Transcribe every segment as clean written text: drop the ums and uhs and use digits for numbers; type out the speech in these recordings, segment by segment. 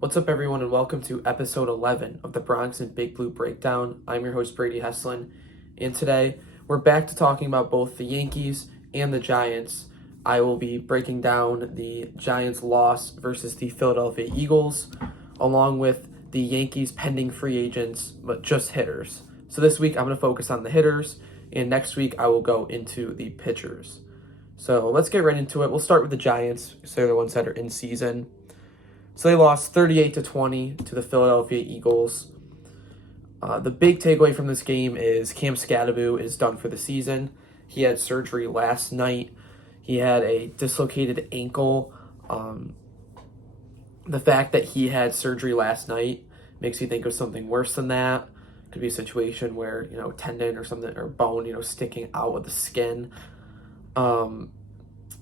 What's up, everyone, and welcome to episode 11 of the Bronx and Big Blue Breakdown. I'm your host, Brady Heslin, and today we're back to talking about both the Yankees and the Giants. I will be breaking down the Giants' loss versus the Philadelphia Eagles, along with the Yankees' pending free agents, but just hitters. So this week I'm going to focus on the hitters, and next week I will go into the pitchers. So let's get right into it. We'll start with the Giants, because they're the ones that are in season. So they lost 38-20 to the Philadelphia Eagles. The big takeaway from this game is Cam Scadaboo is done for the season. He had surgery last night. He had a dislocated ankle. The fact that he had surgery last night makes you think of something worse than that. Could be a situation where, tendon or something, or bone, sticking out of the skin.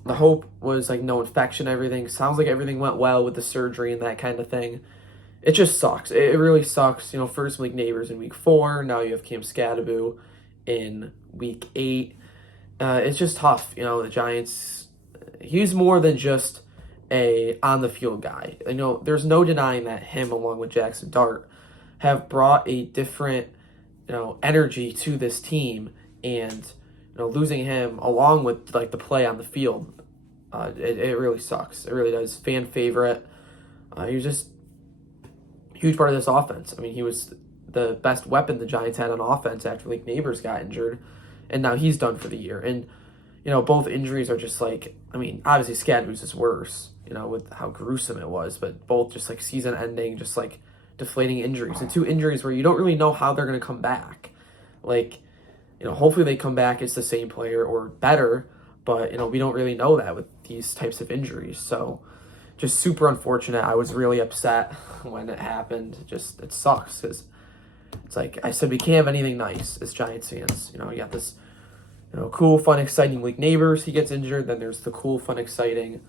The hope was no infection, everything. Sounds like everything went well with the surgery and that kind of thing. It just sucks. It really sucks. First Malik Neighbors in week 4. Now you have Cam Scadaboo in week 8. It's just tough. The Giants, he's more than just a on-the-field guy. There's no denying that him, along with Jackson Dart, have brought a different, energy to this team. And losing him along with the play on the field, it really sucks. It really does. Fan favorite. He was just a huge part of this offense. I mean, he was the best weapon the Giants had on offense after Neighbors got injured, and now he's done for the year. And both injuries are just obviously Scadaboo's is worse, with how gruesome it was, but both just season ending, just deflating injuries, and 2 injuries where you don't really know how they're going to come back. Hopefully they come back as the same player or better, but, we don't really know that with these types of injuries. So just super unfortunate. I was really upset when it happened. It sucks because it's I said, we can't have anything nice as Giants fans. You got this, cool, fun, exciting Neighbors. He gets injured. Then there's the cool, fun, exciting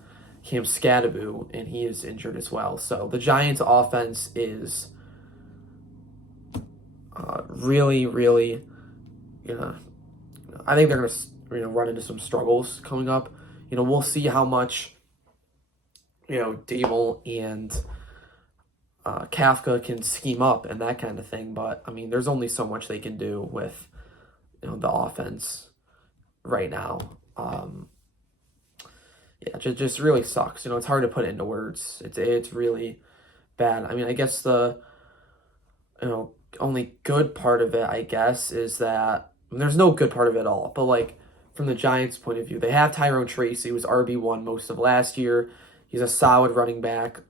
Cam Scadaboo, and he is injured as well. So the Giants offense is really, really, I think they're going to run into some struggles coming up. We'll see how much Dable and Kafka can scheme up and that kind of thing. But there's only so much they can do with the offense right now. Just really sucks. It's hard to put it into words. It's really bad. I guess the only good part of it, I guess, is that there's no good part of it at all. But from the Giants' point of view, they have Tyrone Tracy, who was RB1 most of last year. He's a solid running back.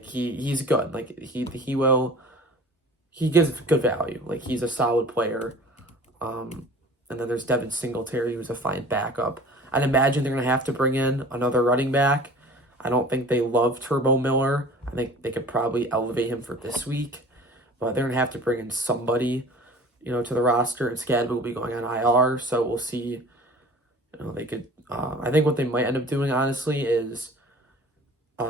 He's good. He gives good value. He's a solid player. And then there's Devin Singletary, who's a fine backup. I'd imagine they're going to have to bring in another running back. I don't think they love Turbo Miller. I think they could probably elevate him for this week. But they're going to have to bring in somebody, to the roster. And Scadaboo will be going on IR. So we'll see. They could. I think what they might end up doing, honestly, is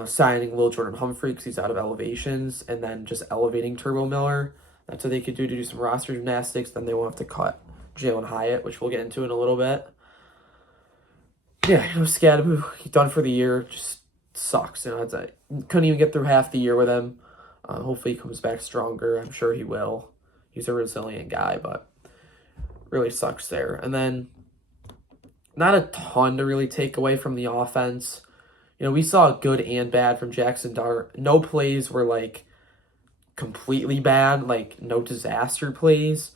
signing Lil Jordan Humphrey because he's out of elevations, and then just elevating Turbo Miller. That's what they could do to do some roster gymnastics. Then they won't have to cut Jalen Hyatt, which we'll get into in a little bit. Yeah, Scadaboo, he's done for the year. Just sucks. Couldn't even get through half the year with him. Hopefully he comes back stronger. I'm sure he will. He's a resilient guy, but really sucks there. And then not a ton to really take away from the offense. We saw good and bad from Jackson Dart. No plays were completely bad, no disaster plays.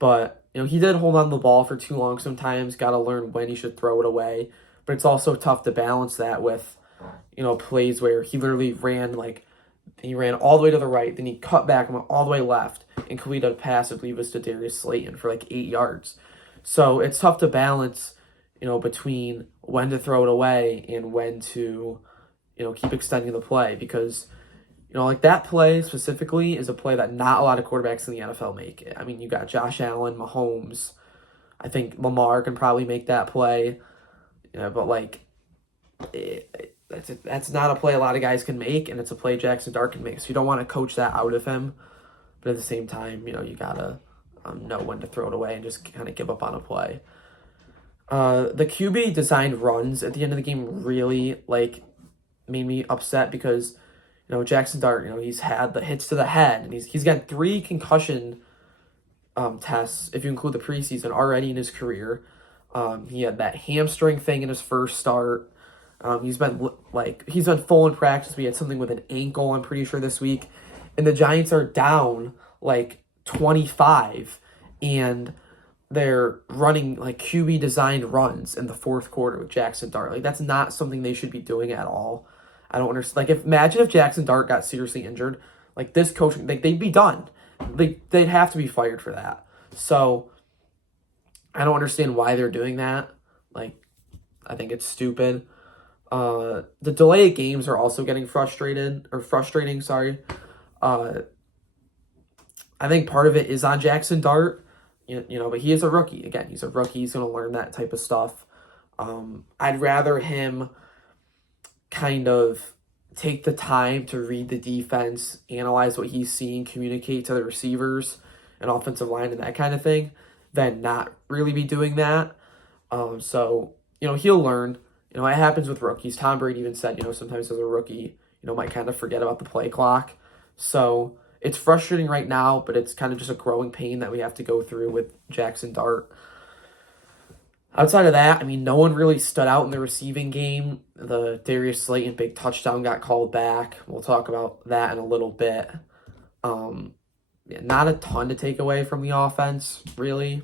But, he did hold on to the ball for too long sometimes. Got to learn when he should throw it away. But it's also tough to balance that with, plays where he literally ran, he ran all the way to the right, then he cut back and went all the way left and completed a pass, I believe it was to Darius Slayton for 8 yards. So it's tough to balance, between when to throw it away and when to, keep extending the play. Because, that play specifically is a play that not a lot of quarterbacks in the NFL make. You got Josh Allen, Mahomes. I think Lamar can probably make that play. But that's not a play a lot of guys can make, and it's a play Jackson Dart can make. So you don't want to coach that out of him. But at the same time, you got to know when to throw it away and just kind of give up on a play. The QB designed runs at the end of the game really made me upset because Jackson Dart, he's had the hits to the head, and he's got 3 concussion tests, if you include the preseason, already in his career. He had that hamstring thing in his first start. He's been full in practice. We had something with an ankle, I'm pretty sure, this week. And the Giants are down like 25, and they're running like QB designed runs in the fourth quarter with Jackson Dart. Like, that's not something they should be doing at all. I don't understand. Like, imagine if Jackson Dart got seriously injured, like this coaching, like they'd be done. They'd have to be fired for that. So I don't understand why they're doing that. Like, I think it's stupid. The delay of games are also getting frustrating, sorry. I think part of it is on Jackson Dart, but he is a rookie. Again, he's a rookie. He's going to learn that type of stuff. I'd rather him kind of take the time to read the defense, analyze what he's seeing, communicate to the receivers and offensive line and that kind of thing, than not really be doing that. So he'll learn. It happens with rookies. Tom Brady even said, sometimes as a rookie, might kind of forget about the play clock. So it's frustrating right now, but it's kind of just a growing pain that we have to go through with Jackson Dart. Outside of that, no one really stood out in the receiving game. The Darius Slayton big touchdown got called back. We'll talk about that in a little bit. Not a ton to take away from the offense, really.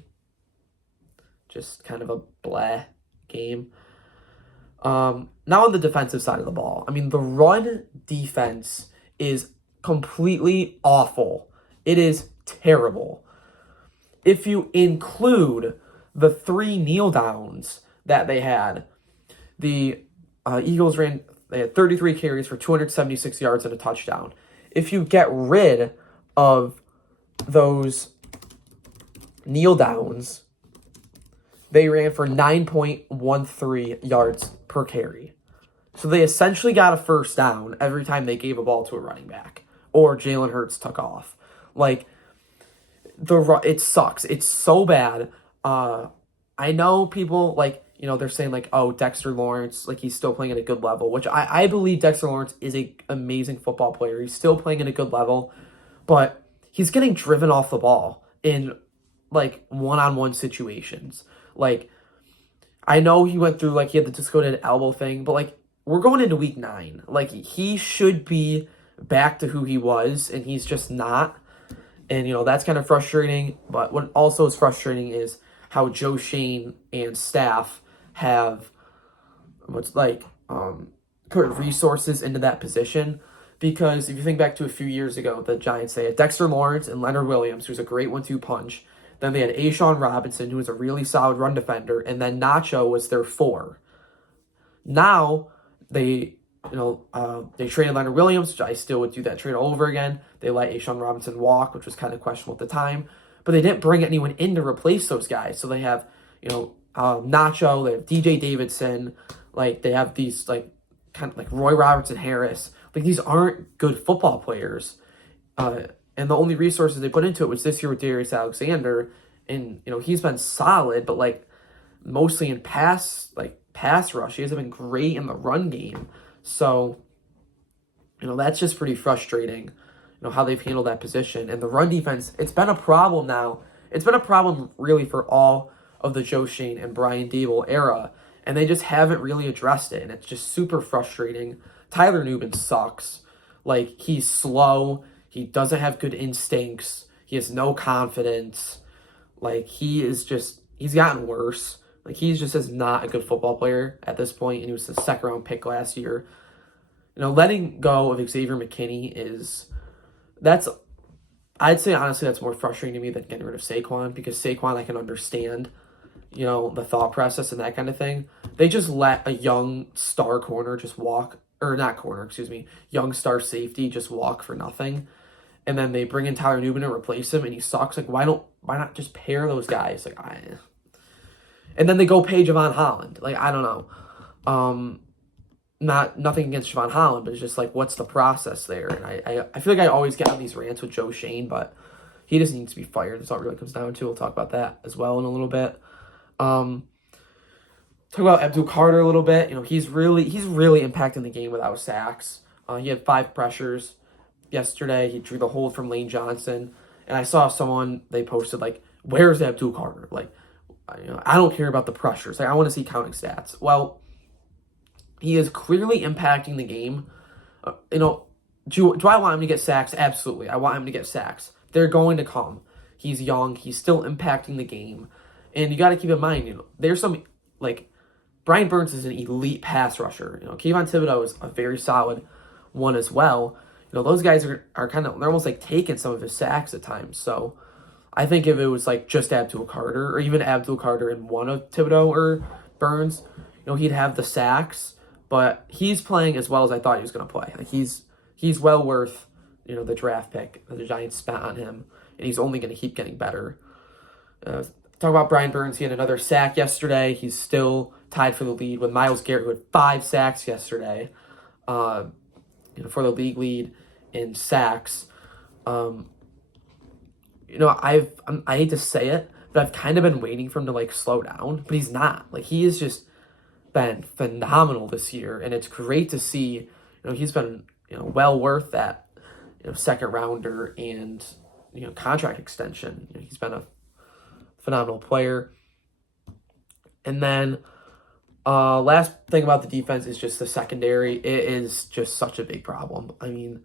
Just kind of a bleh game. Now on the defensive side of the ball, the run defense is completely awful. It is terrible. If you include the 3 kneel downs that they had, the Eagles they had 33 carries for 276 yards and a touchdown. If you get rid of those kneel downs, they ran for 9.13 yards per carry. So they essentially got a first down every time they gave a ball to a running back or Jalen Hurts took off. Like, it sucks. It's so bad. I know people, they're saying, oh, Dexter Lawrence, he's still playing at a good level, which I believe Dexter Lawrence is an amazing football player. He's still playing at a good level, but he's getting driven off the ball in, one-on-one situations. I know he went through, he had the dislocated elbow thing, but, we're going into week 9. He should be back to who he was, and he's just not. And, that's kind of frustrating. But what also is frustrating is how Joe Shane and staff have put resources into that position. Because if you think back to a few years ago, the Giants, they had Dexter Lawrence and Leonard Williams, who's a great 1-2 punch. Then they had A'Shawn Robinson, who was a really solid run defender. And then Nacho was their 4. Now, they traded Leonard Williams, which I still would do that trade all over again. They let A'Shawn Robinson walk, which was kind of questionable at the time. But they didn't bring anyone in to replace those guys. So they have, Nacho, they have DJ Davidson, they have these, kind of Roy Robertson Harris. These aren't good football players. And the only resources they put into it was this year with Darius Alexander. And, he's been solid, but, mostly in pass rush. He hasn't been great in the run game. So, that's just pretty frustrating, how they've handled that position. And the run defense, it's been a problem now. It's been a problem really for all of the Joe Shane and Brian Daboll era. And they just haven't really addressed it. And it's just super frustrating. Tyler Nubin sucks. He's slow. He doesn't have good instincts. He has no confidence. He's gotten worse. He's just is not a good football player at this point, and he was the second-round pick last year. Letting go of Xavier McKinney I'd say, honestly, that's more frustrating to me than getting rid of Saquon, because Saquon, I can understand, the thought process and that kind of thing. They just let a young star corner just walk, or not corner, excuse me, young star safety just walk for nothing. And then they bring in Tyler Nubin and replace him, and he sucks. Why not just pair those guys? And then they go pay Javon Holland. I don't know. Nothing against Javon Holland, but it's just what's the process there? And I feel like I always get on these rants with Joe Shane, but he just needs to be fired. That's all it really comes down to. We'll talk about that as well in a little bit. Talk about Abdul Carter a little bit. He's really impacting the game without sacks. He had 5 pressures yesterday. He drew the hold from Lane Johnson. And I saw someone, they posted, like, where's Abdul Carter? Like, I don't care about the pressures. Like, I want to see counting stats. Well, he is clearly impacting the game. Do I want him to get sacks? Absolutely. I want him to get sacks. They're going to come. He's young. He's still impacting the game. And you got to keep in mind, there's some, like, Brian Burns is an elite pass rusher. Kayvon Thibodeau is a very solid one as well. Those guys are kind of, they're almost like taking some of his sacks at times. So I think if it was like just Abdul Carter or even Abdul Carter and one of Thibodeau or Burns, he'd have the sacks. But he's playing as well as I thought he was going to play. Like he's well worth, the draft pick that the Giants spent on him. And he's only going to keep getting better. Talk about Brian Burns. He had another sack yesterday. He's still tied for the lead with Myles Garrett, who had 5 sacks yesterday, for the league lead in sacks. I hate to say it, but I've kind of been waiting for him to like slow down, but he's not. Like he has just been phenomenal this year, and it's great to see. He's been well worth that second rounder and contract extension. He's been a phenomenal player. And then last thing about the defense is just the secondary. It is just such a big problem. I mean,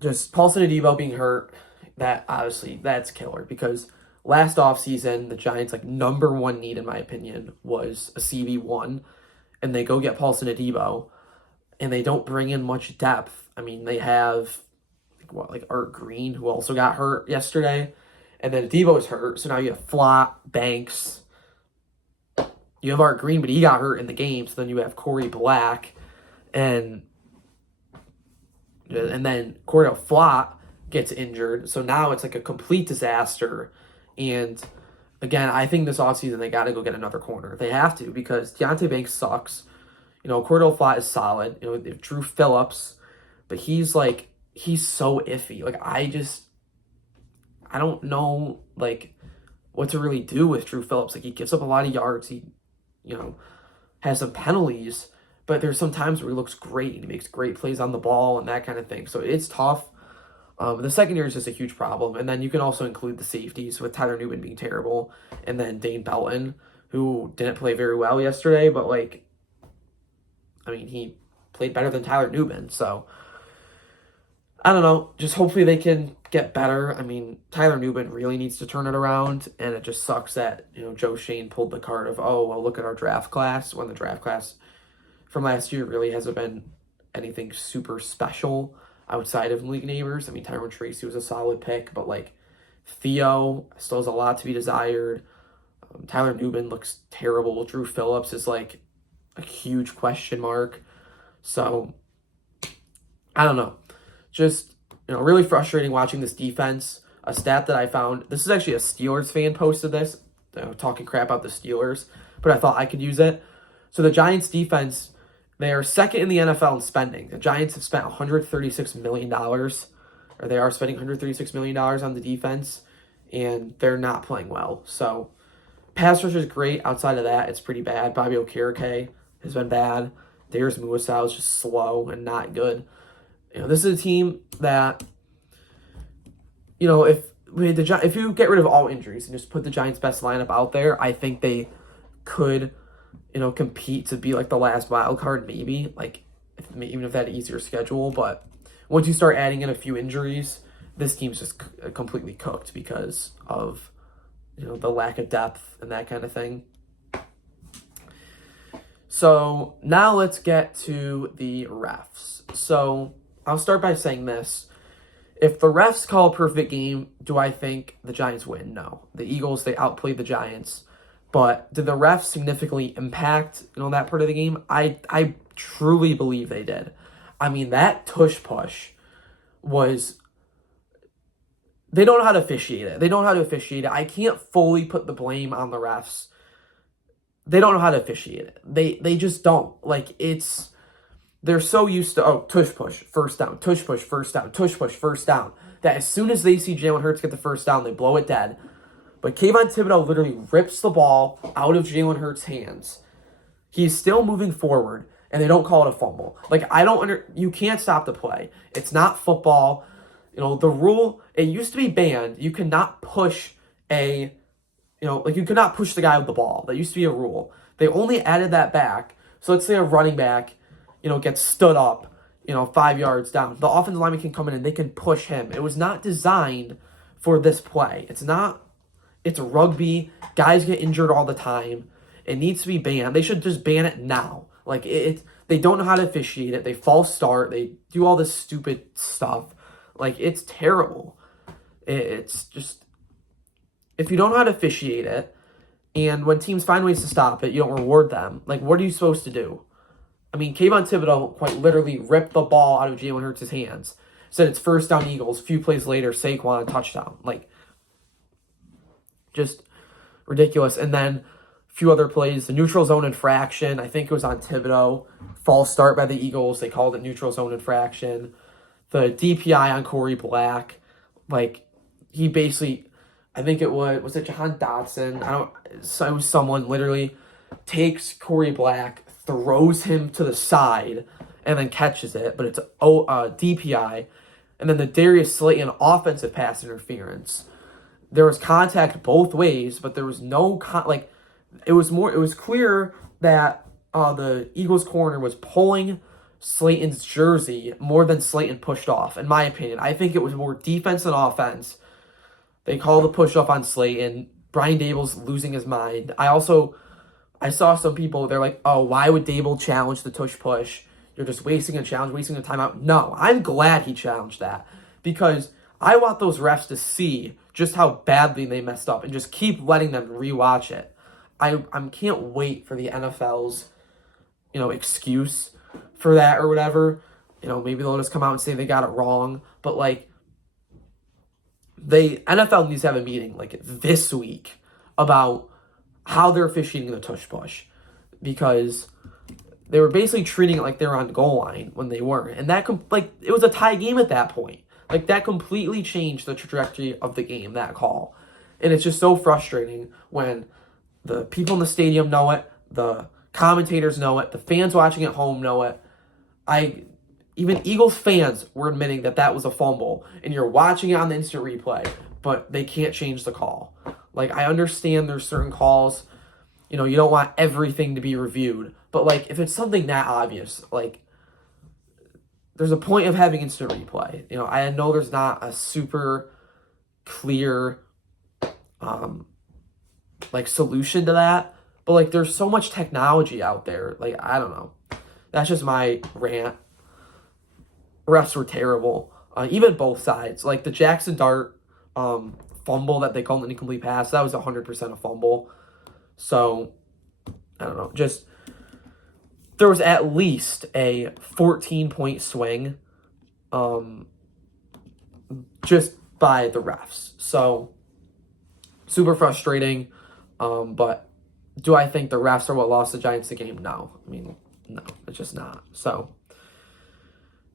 just Paulson Adebo being hurt, that's killer because last offseason, the Giants' number one need, in my opinion, was a CB1, and they go get Paulson Adebo, and they don't bring in much depth. I mean, they have Art Green, who also got hurt yesterday, and then Adebo's hurt, so now you have Flott, Banks. You have Art Green, but he got hurt in the game, so then you have Corey Black, and then Cordell Flott gets injured, so now it's a complete disaster. And again, I think this offseason they got to go get another corner. They have to because Deonte Banks sucks. Cordell Flott is solid. Drew Phillips, but he's so iffy. I don't know what to really do with Drew Phillips. He gives up a lot of yards. He, has some penalties, but there's some times where he looks great and he makes great plays on the ball and that kind of thing. So it's tough. The secondary is just a huge problem. And then you can also include the safeties with Tyler Newman being terrible and then Dane Belton, who didn't play very well yesterday, but he played better than Tyler Newman. So I don't know. Just hopefully they can get better. I mean, Tyler Newman really needs to turn it around, and it just sucks that, Joe Shane pulled the card of, oh, well, look at our draft class, when the draft class from last year really hasn't been anything super special outside of league neighbors. I mean, Tyrone Tracy was a solid pick, but Theo still has a lot to be desired. Tyler Newman looks terrible. Drew Phillips is a huge question mark. So I don't know. Just, really frustrating watching this defense. A stat that I found, this is actually a Steelers fan posted this, talking crap about the Steelers, but I thought I could use it. So the Giants defense, they are second in the NFL in spending. The Giants have spent $136 million, or they are spending $136 million on the defense, and they're not playing well. So pass rush is great. Outside of that, it's pretty bad. Bobby Okereke has been bad. Darius Muasau is just slow and not good. This is a team that, if you get rid of all injuries and just put the Giants' best lineup out there, I think they could, compete to be the last wild card, maybe, even if they had an easier schedule. But once you start adding in a few injuries, this team's just completely cooked because of, the lack of depth and that kind of thing. So now let's get to the refs. So I'll start by saying this. If the refs call a perfect game, do I think the Giants win? No. The Eagles, they outplayed the Giants. But did the refs significantly impact, that part of the game? I truly believe they did. I mean, that tush push was... They don't know how to officiate it. I can't fully put the blame on the refs. They don't know how to officiate it. They just don't. They're so used to, tush push, first down, tush push, first down, tush push, first down, that as soon as they see Jalen Hurts get the first down, they blow it dead. But Kayvon Thibodeau literally rips the ball out of Jalen Hurts' hands. He's still moving forward, and they don't call it a fumble. Like, you can't stop the play. It's not football. The rule, it used to be banned. You cannot push you could not push the guy with the ball. That used to be a rule. They only added that back. So let's say a running back, gets stood up, 5 yards down. The offensive lineman can come in and they can push him. It was not designed for this play. It's rugby. Guys get injured all the time. It needs to be banned. They should just ban it now. Like, they don't know how to officiate it. They false start. They do all this stupid stuff. Like, it's terrible. It's just, if you don't know how to officiate it, and when teams find ways to stop it, you don't reward them. Like, what are you supposed to do? I mean, Kayvon Thibodeau quite literally ripped the ball out of Jalen Hurts' hands. Said it's first down Eagles. A few plays later, Saquon, touchdown. Like, just ridiculous. And then a few other plays. The neutral zone infraction, I think it was on Thibodeau. False start by the Eagles. They called it neutral zone infraction. The DPI on Corey Black. Like, he basically, I think it was it Jahan Dotson? It was someone literally takes Corey Black, throws him to the side, and then catches it. But it's DPI. And then the Darius Slayton offensive pass interference. There was contact both ways, but there was no it was clear that the Eagles corner was pulling Slayton's jersey more than Slayton pushed off, in my opinion. I think it was more defense than offense. They called the push off on Slayton. Brian Dable's losing his mind. I saw some people, they're like, oh, why would Dable challenge the tush push? You're just wasting a challenge, wasting a timeout. No, I'm glad he challenged that, because I want those refs to see just how badly they messed up and just keep letting them rewatch it. I can't wait for the NFL's, excuse for that or whatever. Maybe they'll just come out and say they got it wrong. But, like, the NFL needs to have a meeting, like, this week about how they're officiating the tush push. Because they were basically treating it like they were on the goal line when they weren't. And that, it was a tie game at that point. Like, that completely changed the trajectory of the game, that call. And it's just so frustrating when the people in the stadium know it, the commentators know it, the fans watching at home know it. Even Eagles fans were admitting that was a fumble, and you're watching it on the instant replay, but they can't change the call. Like, I understand there's certain calls, you don't want everything to be reviewed, but, like, if it's something that obvious, like, there's a point of having instant replay. I know there's not a super clear, solution to that, but, like, there's so much technology out there. Like, I don't know. That's just my rant. Refs were terrible. Even both sides. Like, the Jackson Dart fumble that they called an incomplete pass, that was 100% a fumble. So, I don't know. Just, there was at least a 14-point swing just by the refs. So, super frustrating. But do I think the refs are what lost the Giants the game? No. I mean, no, it's just not. So,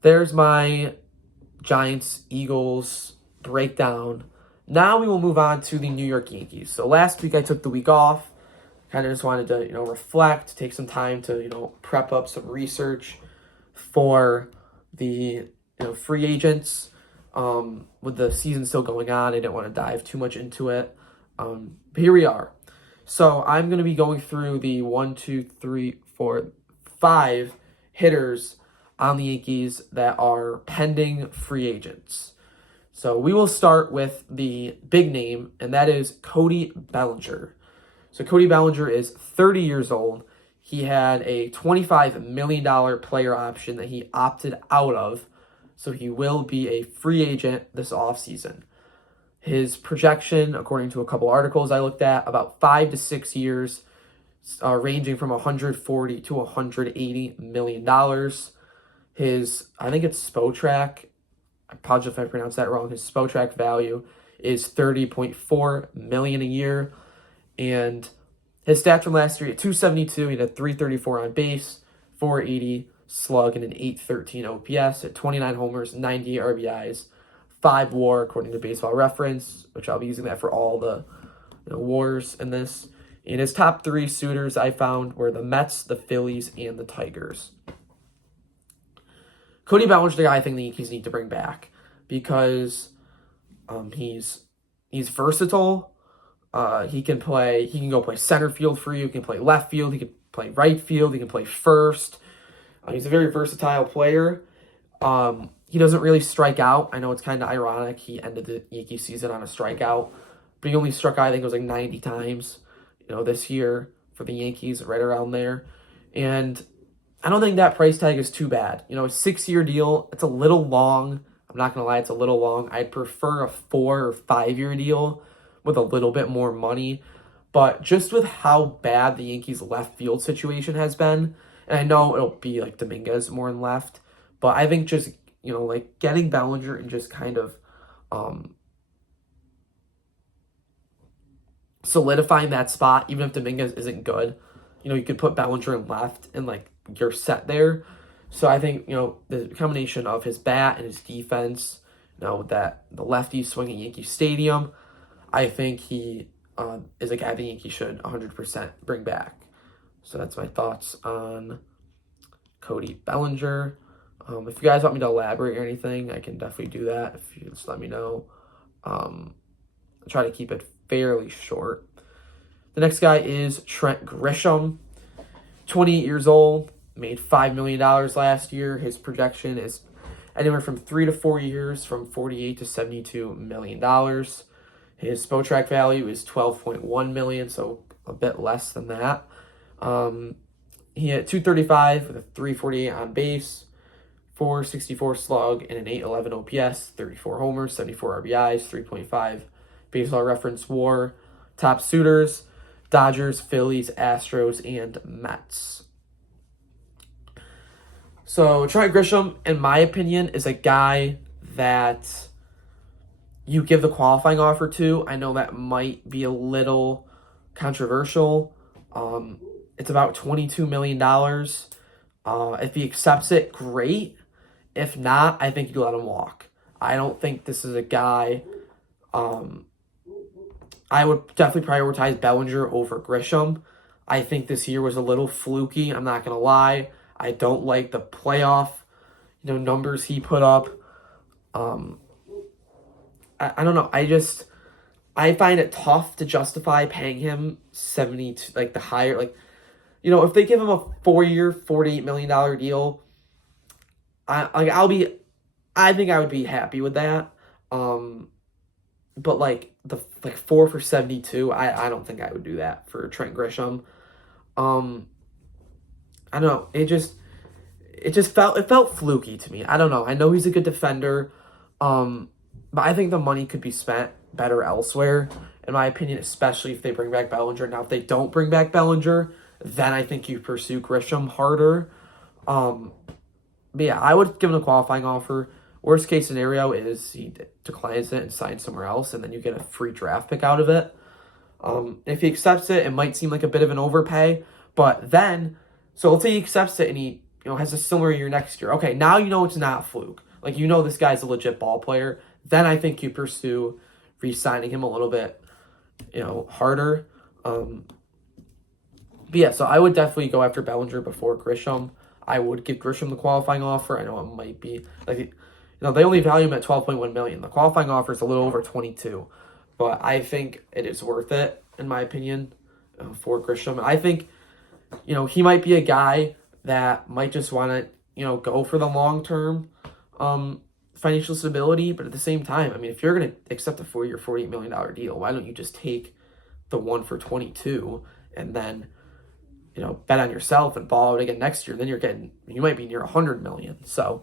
there's my Giants-Eagles breakdown. Now we will move on to the New York Yankees. So last week I took the week off. Kind of just wanted to, reflect, take some time to, prep up some research for the, free agents. With the season still going on, I didn't want to dive too much into it. But here we are. So I'm going to be going through the 5 hitters on the Yankees that are pending free agents. So we will start with the big name, and that is Cody Bellinger. So Cody Bellinger is 30 years old. He had a $25 million player option that he opted out of, so he will be a free agent this offseason. His projection, according to a couple articles I looked at, about 5 to 6 years, ranging from $140 to $180 million. I think it's Spotrac, I apologize if I pronounced that wrong, his Spotrac value is $30.4 million a year. And his stats from last year, at 272, he had a 334 on base, 480 slug, and an 813 OPS, at 29 homers, 98 RBIs, 5 WAR, according to Baseball Reference, which I'll be using that for all the wars in this. And his top 3 suitors I found were the Mets, the Phillies, and the Tigers. Cody Bellinger's the guy I think the Yankees need to bring back because he's versatile. He can go play center field for you. He can play left field. He can play right field. He can play first. He's a very versatile player. He doesn't really strike out. I know it's kind of ironic. He ended the Yankee season on a strikeout, but he only struck out, I think it was like 90 times, this year for the Yankees, right around there. And I don't think that price tag is too bad. A 6-year deal, it's a little long. I'm not going to lie, it's a little long. I'd prefer a 4 or 5-year deal with a little bit more money. But just with how bad the Yankees' left field situation has been, and I know it'll be like Dominguez more in left, but I think just, like getting Bellinger and just kind of solidifying that spot, even if Dominguez isn't good, you could put Bellinger in left and like you're set there. So I think, the combination of his bat and his defense, that the lefty swinging Yankee Stadium, I think he is a guy the Yankees should 100% bring back. So that's my thoughts on Cody Bellinger. If you guys want me to elaborate or anything, I can definitely do that. If you just let me know. I'll try to keep it fairly short. The next guy is Trent Grisham, 28 years old, made $5 million last year. His projection is anywhere from 3 to 4 years, from $48 to $72 million. His Spotrac value is $12.1 million, so a bit less than that. He had 235 with a 348 on base, 464 slug, and an 811 OPS, 34 homers, 74 RBIs, 3.5 baseball reference WAR. Top suitors: Dodgers, Phillies, Astros, and Mets. So Trent Grisham, in my opinion, is a guy that you give the qualifying offer to. I know that might be a little controversial. It's about $22 million. If he accepts it, great. If not, I think you let him walk. I don't think this is a guy. I would definitely prioritize Bellinger over Grisham. I think this year was a little fluky. I'm not going to lie. I don't like the playoff, numbers he put up. I don't know. I find it tough to justify paying him 72, like the higher, like, if they give him a 4-year, $48 million deal, I think I would be happy with that. But like 4 for 72, I don't think I would do that for Trent Grisham. I don't know. It felt fluky to me. I don't know. I know he's a good defender. But I think the money could be spent better elsewhere, in my opinion, especially if they bring back Bellinger. Now, if they don't bring back Bellinger, then I think you pursue Grisham harder. But yeah, I would give him a qualifying offer. Worst case scenario is he declines it and signs somewhere else, and then you get a free draft pick out of it. If he accepts it, it might seem like a bit of an overpay, but then, so let's say he accepts it and he has a similar year next year. Okay, now it's not a fluke. Like, this guy's a legit ball player. Then I think you pursue re-signing him a little bit, harder. But yeah, so I would definitely go after Bellinger before Grisham. I would give Grisham the qualifying offer. I know it might be like, they only value him at $12.1 million. The qualifying offer is a little over 22, but I think it is worth it, in my opinion, for Grisham. I think, he might be a guy that might just want to, go for the long-term financial stability, but at the same time, I mean, if you're going to accept a 4-year, $48 million deal, why don't you just take the 1 for 22 and then, bet on yourself and ball out again next year? Then you might be near 100 million. So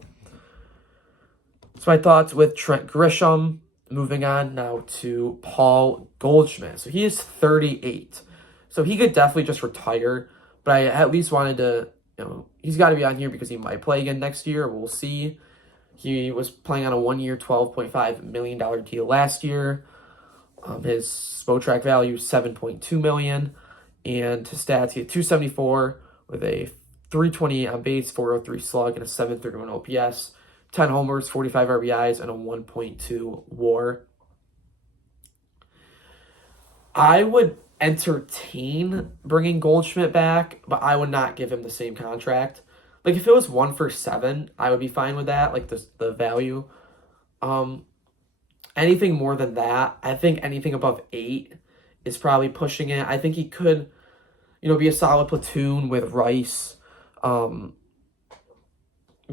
that's my thoughts with Trent Grisham. Moving on now to Paul Goldschmidt. So he is 38. So he could definitely just retire, but I at least wanted to, he's got to be on here because he might play again next year. We'll see. He was playing on a 1-year, $12.5 million deal last year. His Spotrac value is $7.2 million. And his stats, he had 274 with a 328 on base, 403 slug, and a 731 OPS, 10 homers, 45 RBIs, and a 1.2 WAR. I would entertain bringing Goldschmidt back, but I would not give him the same contract. Like if it was 1 for 7, I would be fine with that, like the value. Um, Anything more than that, I think anything above 8 is probably pushing it. I think he could, be a solid platoon with Rice. But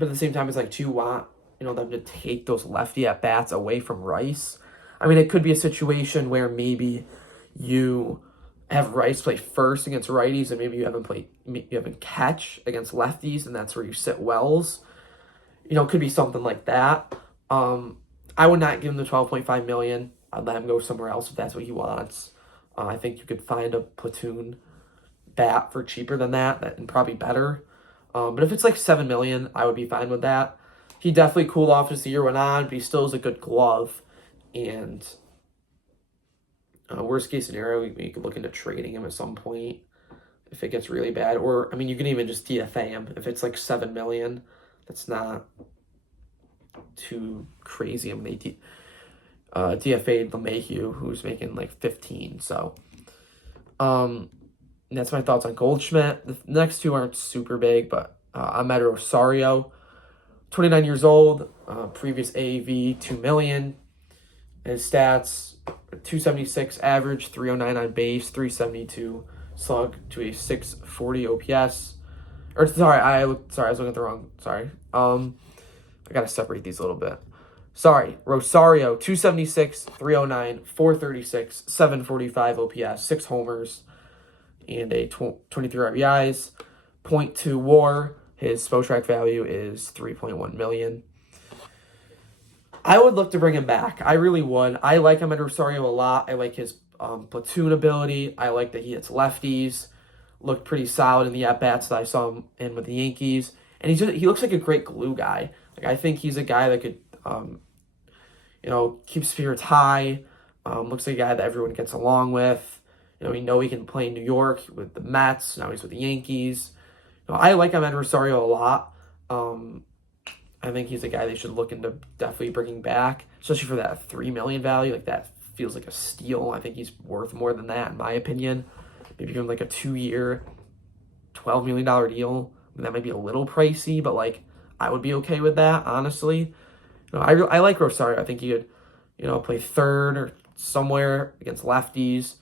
at the same time, it's like, do you want, them to take those lefty at bats away from Rice? I mean, it could be a situation where maybe you have Rice play first against righties, and maybe you haven't catch against lefties, and that's where you sit Wells. It could be something like that. I would not give him the $12.5 million. I'd let him go somewhere else if that's what he wants. I think you could find a platoon bat for cheaper than that and probably better. But if it's like $7 million, I would be fine with that. He definitely cooled off as the year went on, but he still is a good glove. And worst case scenario, you could look into trading him at some point if it gets really bad. Or, I mean, you can even just DFA him. If it's like $7 million, that's not too crazy. I mean, they DFA'd LeMahieu, who's making like 15. So, that's my thoughts on Goldschmidt. The next two aren't super big, but Amed Rosario, 29 years old, previous AAV, $2 million. His stats, 276 average, 309 on base, 372 slug to a 640 OPS. Or sorry, I was looking at the wrong. Sorry. I gotta separate these a little bit. Sorry, Rosario, 276, 309, 436, 745 OPS, 6 homers, and a 23 RBIs, .2 WAR. His Spotrac value is $3.1 million. I would look to bring him back. I really would. I like Amed Rosario a lot. I like his platoon ability. I like that he hits lefties. Looked pretty solid in the at-bats that I saw him in with the Yankees. And he looks like a great glue guy. Like I think he's a guy that could, keep spirits high. Looks like a guy that everyone gets along with. We know he can play in New York with the Mets. Now he's with the Yankees. I like Amed Rosario a lot. I think he's a guy they should look into definitely bringing back, especially for that $3 million value. Like that feels like a steal. I think he's worth more than that, in my opinion. Maybe give him like a 2-year, $12 million deal. I mean, that might be a little pricey, but like I would be okay with that, honestly. I like Rosario. I think he could, play third or somewhere against lefties,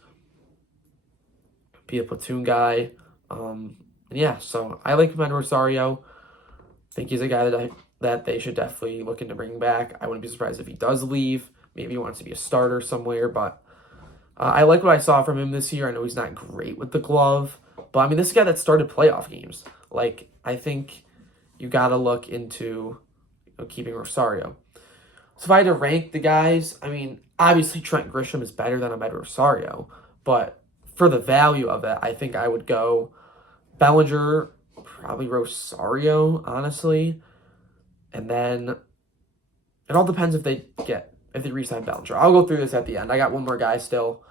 be a platoon guy. Yeah, so I like Amed Rosario. I think he's a guy that they should definitely look into bringing back. I wouldn't be surprised if he does leave. Maybe he wants to be a starter somewhere, but I like what I saw from him this year. I know he's not great with the glove, but I mean, this is a guy that started playoff games. Like, I think you got to look into keeping Rosario. So if I had to rank the guys, I mean, obviously Trent Grisham is better than Amed Rosario, but for the value of it, I think I would go Bellinger, probably Rosario, honestly. And then it all depends if they re-sign Bellinger. I'll go through this at the end. I got one more guy still.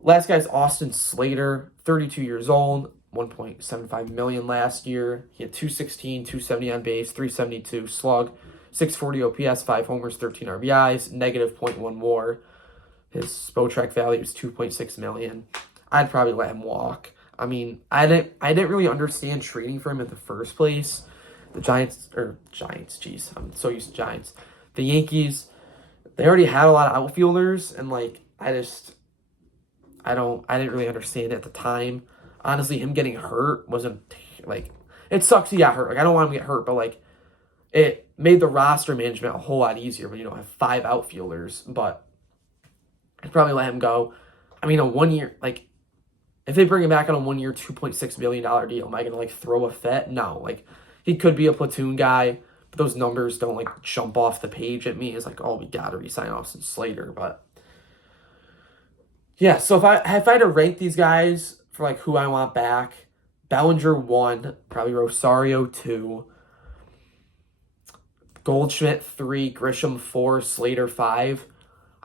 Last guy's Austin Slater, 32 years old, $1.75 million last year. He had 216, 270 on base, 372 slug, 640 OPS, 5 homers, 13 RBIs, negative .1 WAR. His Spotrac value is $2.6 million. I'd probably let him walk. I mean, I didn't really understand trading for him in the first place. The Giants, jeez, I'm so used to Giants. The Yankees, they already had a lot of outfielders, and like I didn't really understand it at the time. Honestly, him getting hurt wasn't like, it sucks he got hurt. Like I don't want him to get hurt, but like it made the roster management a whole lot easier when you don't have 5 outfielders. But I'd probably let him go. I mean, a 1 year, like if they bring him back on a 1 year, $2.6 million deal, am I gonna like throw a fit? No, like he could be a platoon guy, but those numbers don't like jump off the page at me. It's like, oh, we gotta re-sign Austin Slater. But yeah, so if I had to rank these guys for like who I want back, Bellinger 1, probably Rosario 2, Goldschmidt 3, Grisham 4, Slater 5.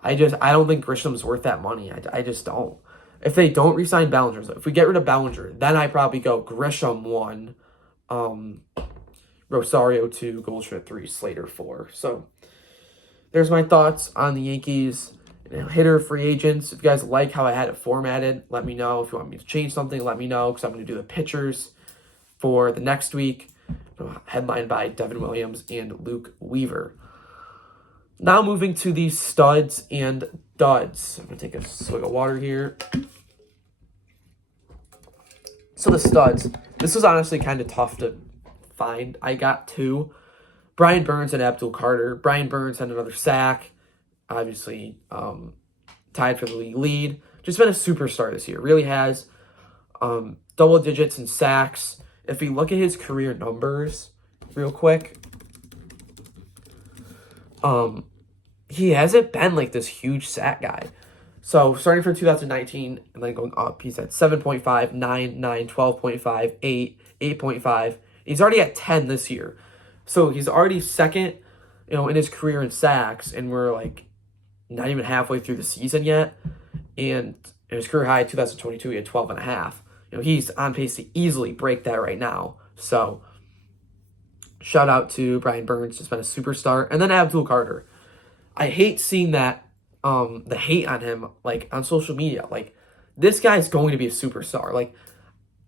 I don't think Grisham's worth that money. I just don't. If they don't re-sign Bellinger, so if we get rid of Bellinger, then I probably go Grisham 1, Rosario 2, Goldschmidt 3, Slater 4. So there's my thoughts on the Yankees hitter free agents. If you guys like how I had it formatted, let me know. If you want me to change something, let me know, because I'm going to do the pitchers for the next week, headlined by Devin Williams and Luke Weaver. Now moving to the studs and duds. I'm going to take a swig of water here. So the studs, this was honestly kind of tough to find. I got two, Brian Burns and Abdul Carter. Brian Burns had another sack, obviously tied for the league lead. Just been a superstar this year, really has. Double digits in sacks. If we look at his career numbers real quick, he hasn't been like this huge sack guy. So starting from 2019 and then going up, he's at 7.5, 9, 9, 12.5, 8, 8.5. He's already at 10 this year. So he's already second, in his career in sacks, and we're like not even halfway through the season yet. And in his career high in 2022, he had 12.5. He's on pace to easily break that right now. So shout out to Brian Burns, just been a superstar. And then Abdul Carter. I hate seeing that, the hate on him, like, on social media. Like, this guy's going to be a superstar. Like,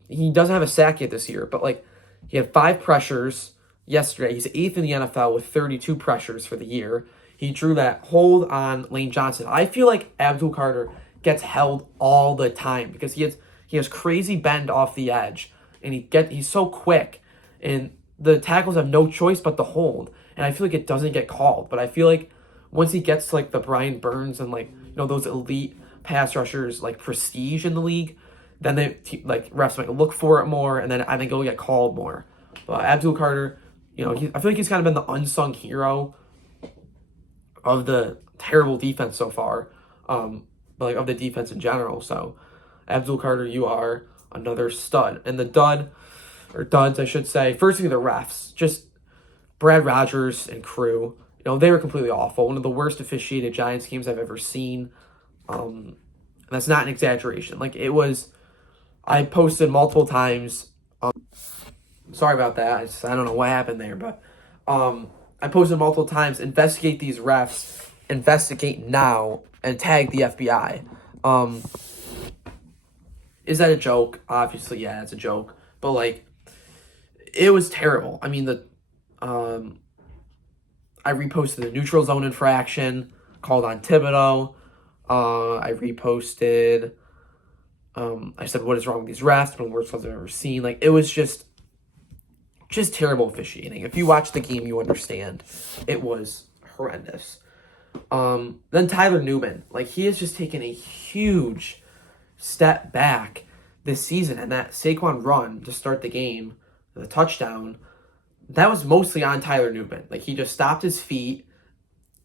he doesn't have a sack yet this year, but, like, he had 5 pressures yesterday. He's 8th in the NFL with 32 pressures for the year. He drew that hold on Lane Johnson. I feel like Abdul Carter gets held all the time because he has crazy bend off the edge, and he's so quick, and the tackles have no choice but to hold. And I feel like it doesn't get called, but I feel like once he gets to like the Brian Burns and like those elite pass rushers like prestige in the league, then they like refs might look for it more, and then I think it'll get called more. But Abdul Carter, I feel like he's kind of been the unsung hero of the terrible defense so far, but like of the defense in general. So Abdul Carter, you are another stud. And the duds, I should say, firstly the refs, just Brad Rogers and crew. They were completely awful. One of the worst officiated Giants games I've ever seen. That's not an exaggeration. Like, it was, I posted multiple times. Sorry about that. I don't know what happened there, but I posted multiple times, investigate these refs, investigate now, and tag the FBI. Is that a joke? Obviously, yeah, it's a joke. But, like, it was terrible. I mean, I reposted the neutral zone infraction, called on Thibodeau. I reposted, I said, what is wrong with these refs? One of the worst ones I've ever seen. Like, it was just terrible officiating. If you watch the game, you understand. It was horrendous. Then Tyler Newman. Like, he has just taken a huge step back this season. And that Saquon run to start the game, the touchdown, that was mostly on Tyler Newman. Like, he just stopped his feet,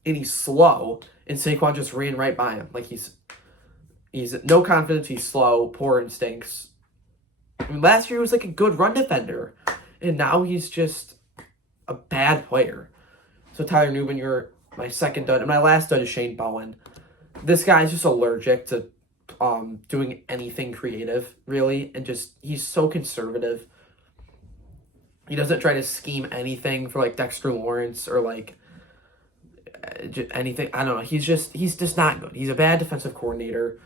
and he's slow, and Saquon just ran right by him. Like, he's no confidence, he's slow, poor instincts. I mean, last year he was like a good run defender, and now he's just a bad player. So Tyler Newman, you're my second dud. And my last dud is Shane Bowen. This guy's just allergic to doing anything creative, really, and just, he's so conservative. He doesn't try to scheme anything for, like, Dexter Lawrence or, like, anything. I don't know. He's just not good. He's a bad defensive coordinator.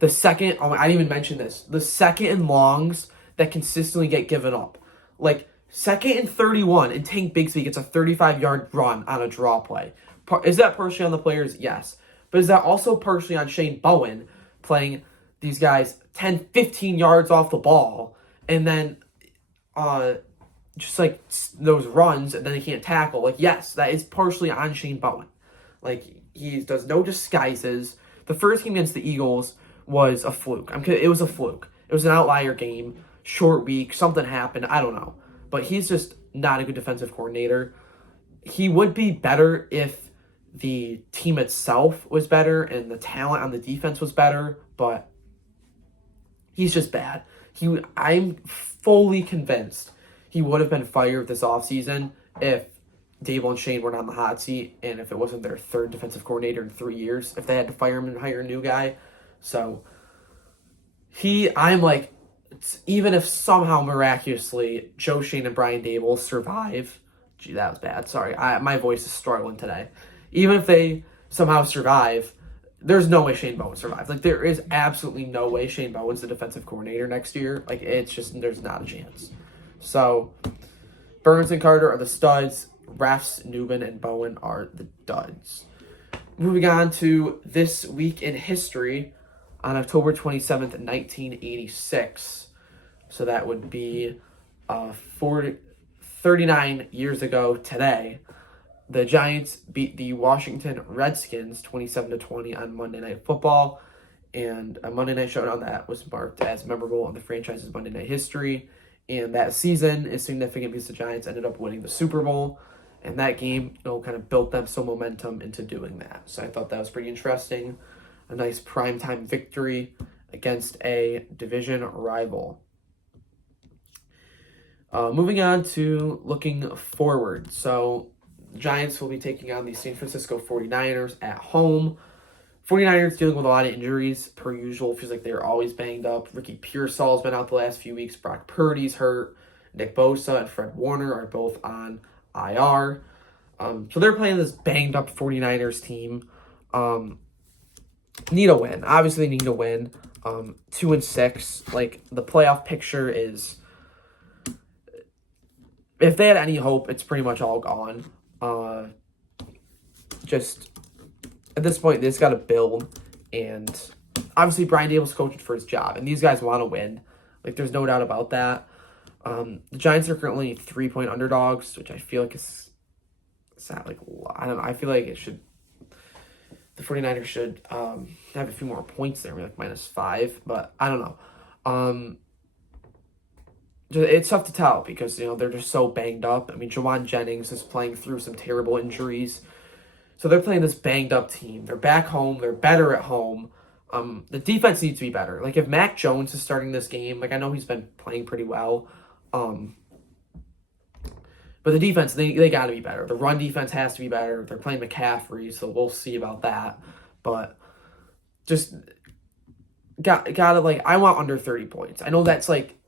I didn't even mention this. The second and longs that consistently get given up. Like, 2nd and 31, and Tank Bigsby gets a 35-yard run on a draw play. Is that partially on the players? Yes. But is that also partially on Shane Bowen playing these guys 10, 15 yards off the ball, and then just like those runs, and then he can't tackle? Like, yes, that is partially on Shane Bowen. Like, he does no disguises. The first game against the Eagles was a fluke. It was a fluke. It was an outlier game, short week, something happened, I don't know. But he's just not a good defensive coordinator. He would be better if the team itself was better and the talent on the defense was better, but he's just bad. I'm fully convinced he would have been fired this offseason if Dable and Shane weren't on the hot seat, and if it wasn't their third defensive coordinator in 3 years, if they had to fire him and hire a new guy. So I'm like, even if somehow miraculously Joe Shane and Brian Dable survive, gee, that was bad. Sorry, my voice is struggling today. Even if they somehow survive, there's no way Shane Bowen survives. Like, there is absolutely no way Shane Bowen's the defensive coordinator next year. Like, it's just, there's not a chance. So, Burns and Carter are the studs. Refs, Newman, and Bowen are the duds. Moving on to this week in history, on October 27th, 1986. So that would be 39 years ago today. The Giants beat the Washington Redskins 27-20 on Monday Night Football, and a Monday Night Showdown that was marked as memorable in the franchise's Monday Night history. And that season is significant because the Giants ended up winning the Super Bowl, and that game, kind of built them some momentum into doing that. So I thought that was pretty interesting. A nice primetime victory against a division rival. Moving on to looking forward. So Giants will be taking on the San Francisco 49ers at home. 49ers dealing with a lot of injuries, per usual. Feels like they're always banged up. Ricky Pearsall's been out the last few weeks. Brock Purdy's hurt. Nick Bosa and Fred Warner are both on IR. So they're playing this banged up 49ers team. Need a win. Obviously need a win. 2-6. Like, the playoff picture is, if they had any hope, it's pretty much all gone. Just at this point, they just got to build, and obviously Brian Dable's coaching for his job, and these guys want to win. Like, there's no doubt about that. The Giants are currently 3-point underdogs, which I feel like it's not like, I don't know. I feel like the 49ers should have a few more points there, like -5, but I don't know. It's tough to tell because, they're just so banged up. I mean, Jawan Jennings is playing through some terrible injuries. So they're playing this banged up team. They're back home. They're better at home. The defense needs to be better. Like, if Mac Jones is starting this game, like, I know he's been playing pretty well. But the defense, they got to be better. The run defense has to be better. They're playing McCaffrey, so we'll see about that. But just gotta, like, I want under 30 points. I know that's, like,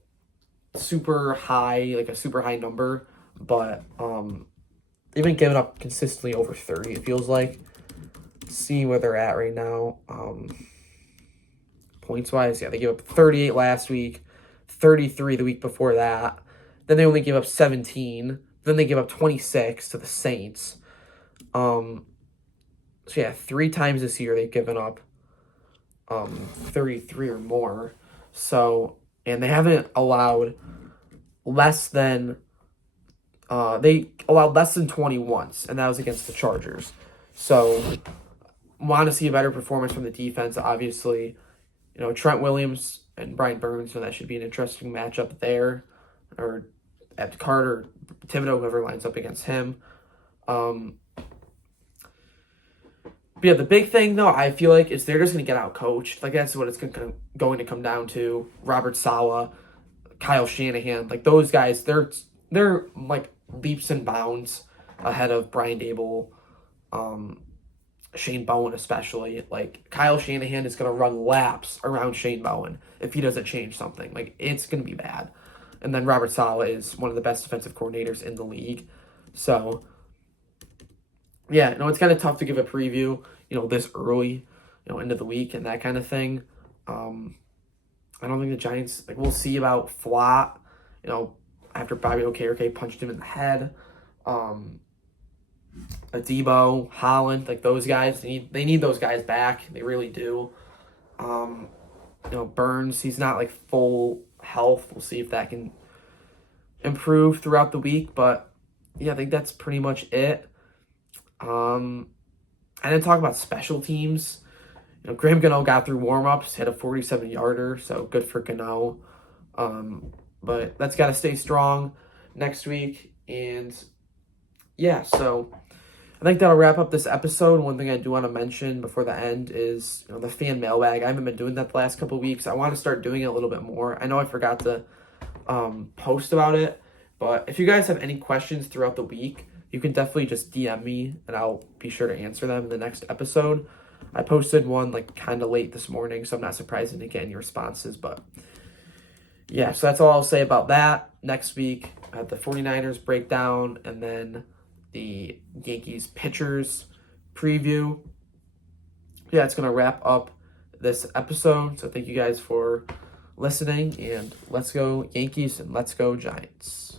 super high, like a super high number, but they've been giving up consistently over 30, it feels like. See where they're at right now. Points wise, yeah, they gave up 38 last week, 33 the week before that. Then they only gave up 17. Then they give up 26 to the Saints. So yeah, 3 times this year they've given up 33 or more. So, and they haven't allowed less than they allowed less than 20 once, and that was against the Chargers. So, want to see a better performance from the defense, obviously. Trent Williams and Brian Burns, so that should be an interesting matchup there. Or at Carter, Thibodeau, whoever lines up against him. But yeah, the big thing, though, I feel like, is they're just going to get out-coached. Like, that's what it's going to come down to. Robert Saleh, Kyle Shanahan, like, those guys, they're like, leaps and bounds ahead of Brian Dable, Shane Bowen especially. Like, Kyle Shanahan is going to run laps around Shane Bowen if he doesn't change something. Like, it's going to be bad. And then Robert Saleh is one of the best defensive coordinators in the league. So, yeah, it's kind of tough to give a preview, this early, into the week and that kind of thing. I don't think the Giants, like, we'll see about Flott, after Bobby Okereke punched him in the head. Adebo, Holland, like, those guys, they need those guys back. They really do. Burns, he's not, like, full health. We'll see if that can improve throughout the week. But, yeah, I think that's pretty much it. I didn't talk about special teams. Graham Gano got through warm-ups, hit a 47-yarder, so good for Gano. But that's got to stay strong next week. And, yeah, so I think that'll wrap up this episode. One thing I do want to mention before the end is, the fan mailbag. I haven't been doing that the last couple of weeks. I want to start doing it a little bit more. I know I forgot to post about it, but if you guys have any questions throughout the week, you can definitely just DM me, and I'll be sure to answer them in the next episode. I posted one, like, kind of late this morning, so I'm not surprised I didn't get any responses, but yeah, so that's all I'll say about that. Next week, I have the 49ers breakdown, and then the Yankees pitchers preview. yeah, it's going to wrap up this episode. So thank you guys for listening, and let's go Yankees and let's go Giants.